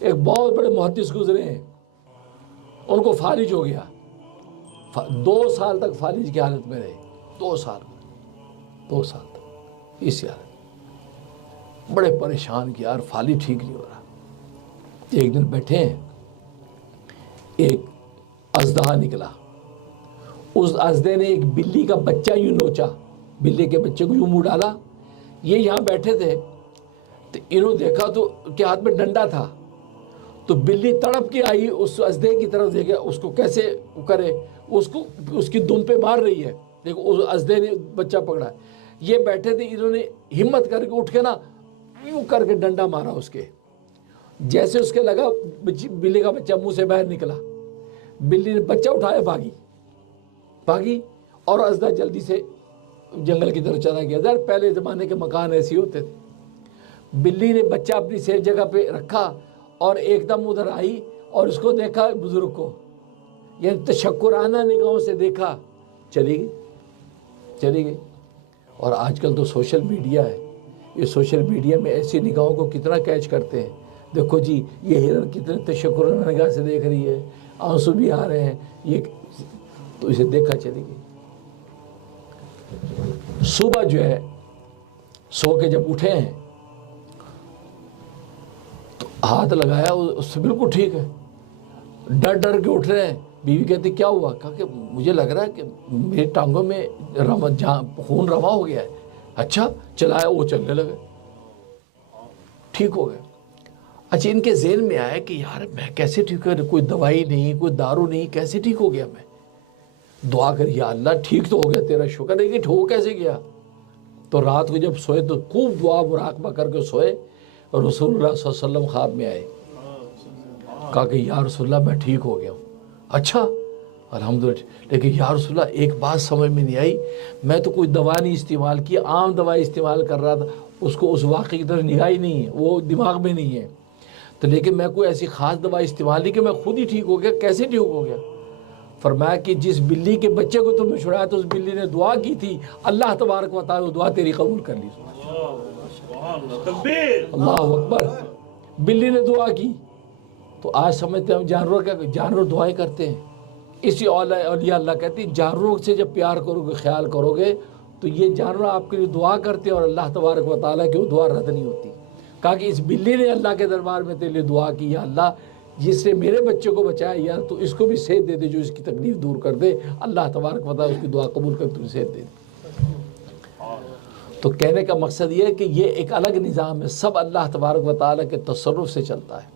ایک بہت بڑے محدث گزرے ہیں، ان کو فالج ہو گیا، 2 سال تک فالج کی حالت میں رہے، 2 سال تک اسی حالت، بڑے پریشان کہ یار فالج ٹھیک نہیں ہو رہا۔ ایک دن بیٹھے ہیں، ایک اژدہا نکلا، اس اژدے نے ایک بلی کا بچہ یوں نوچا، بلی کے بچے کو یوں منہ ڈالا۔ یہ یہاں بیٹھے تھے تو انہوں دیکھا تو کہ ہاتھ میں ڈنڈا تھا، تو بلی تڑپ کے آئی اس اژدے کی طرف، دیکھا اس کو کیسے کرے، اس کی دم پہ مار رہی ہے، دیکھو اس اژدے نے بچہ پکڑا ہے۔ یہ بیٹھے تھے، انہوں نے ہمت کر کے اٹھ کے نا یوں کر کے ڈنڈا مارا اس کے، جیسے اس کے لگا بلی کا بچہ منہ سے باہر نکلا، بلی نے بچہ اٹھایا، بھاگی اور اژدہا جلدی سے جنگل کی طرف چلا گیا۔ پہلے زمانے کے مکان ایسے ہوتے تھے۔ بلی نے بچہ اپنی سیف جگہ پہ رکھا اور ایک دم ادھر آئی اور اس کو دیکھا، بزرگ کو، یعنی تشکرانہ نگاہوں سے دیکھا، چلی گئی۔ اور آج کل تو سوشل میڈیا ہے، یہ سوشل میڈیا میں ایسی نگاہوں کو کتنا کیچ کرتے ہیں، دیکھو جی یہ ہرن کتنے تشکرانہ نگاہ سے دیکھ رہی ہے، آنسو بھی آ رہے ہیں، یہ تو اسے دیکھا، چلی گئی۔ صبح جو ہے سو کے جب اٹھے ہیں تو ہاتھ لگایا، اس سے بالکل ٹھیک ہے، ڈر کے اٹھ رہے ہیں۔ بیوی کہتی کیا ہوا؟ کہا کہ مجھے لگ رہا ہے کہ میری ٹانگوں میں خون رواں ہو گیا ہے۔ اچھا، چلایا، وہ چلنے لگے، ٹھیک ہو گئے۔ اچھا، ان کے ذہن میں آیا کہ یار میں کیسے ٹھیک ہو گیا، کوئی دوائی نہیں، کوئی دارو نہیں، کیسے ٹھیک ہو گیا میں؟ دعا کر، یا اللہ ٹھیک تو ہو گیا، تیرا شکر ہے کہ ہو کیسے گیا؟ تو رات کو جب سوئے تو خوب دعا مراقبہ کر کے سوئے، اور رسول اللہ صلی اللہ علیہ وسلم خواب میں آئے، کہا کہ یا رسول اللہ میں ٹھیک ہو گیا ہوں۔ اچھا، الحمدللہ، لیکن یا رسول اللہ ایک بات سمجھ میں نہیں آئی، میں تو کوئی دوا نہیں استعمال کی، عام دوائی استعمال کر رہا تھا، اس کو اس واقعے کی طرف نگاہ ہی نہیں ہے، وہ دماغ میں نہیں ہے، تو لیکن میں کوئی ایسی خاص دوا استعمال نہیں کہ میں خود ہی ٹھیک ہو گیا، کیسے ٹھیک ہو گیا؟ فرمایا کہ جس بلی کے بچے کو تم نے چھڑایا تو اس بلی نے دعا کی تھی، اللہ تبارک و تعالی وہ دعا تیری قبول کر لی۔ اللہ اکبر، بلی نے دعا کی۔ تو آج سمجھتے ہیں ہم جانور کا، جانور دعائیں کرتے ہیں، اسی اولیاء اللہ کہتی ہیں جانوروں سے جب پیار کرو گے، خیال کرو گے تو یہ جانور آپ کے لیے دعا کرتے ہیں، اور اللہ تبارک و تعالیٰ کی وہ دعا رد نہیں ہوتی۔ کہا کہ اس بلی نے اللہ کے دربار میں تیرے لیے دعا کی، یا اللہ جس سے میرے بچے کو بچایا، یار تو اس کو بھی صحت دے دے، جو اس کی تکلیف دور کر دے، اللہ تبارک و تعالیٰ اس کی دعا قبول کر تجھے صحت دے دے۔ تو کہنے کا مقصد یہ ہے کہ یہ ایک الگ نظام ہے، سب اللہ تبارک و تعالیٰ کے تصرف سے چلتا ہے۔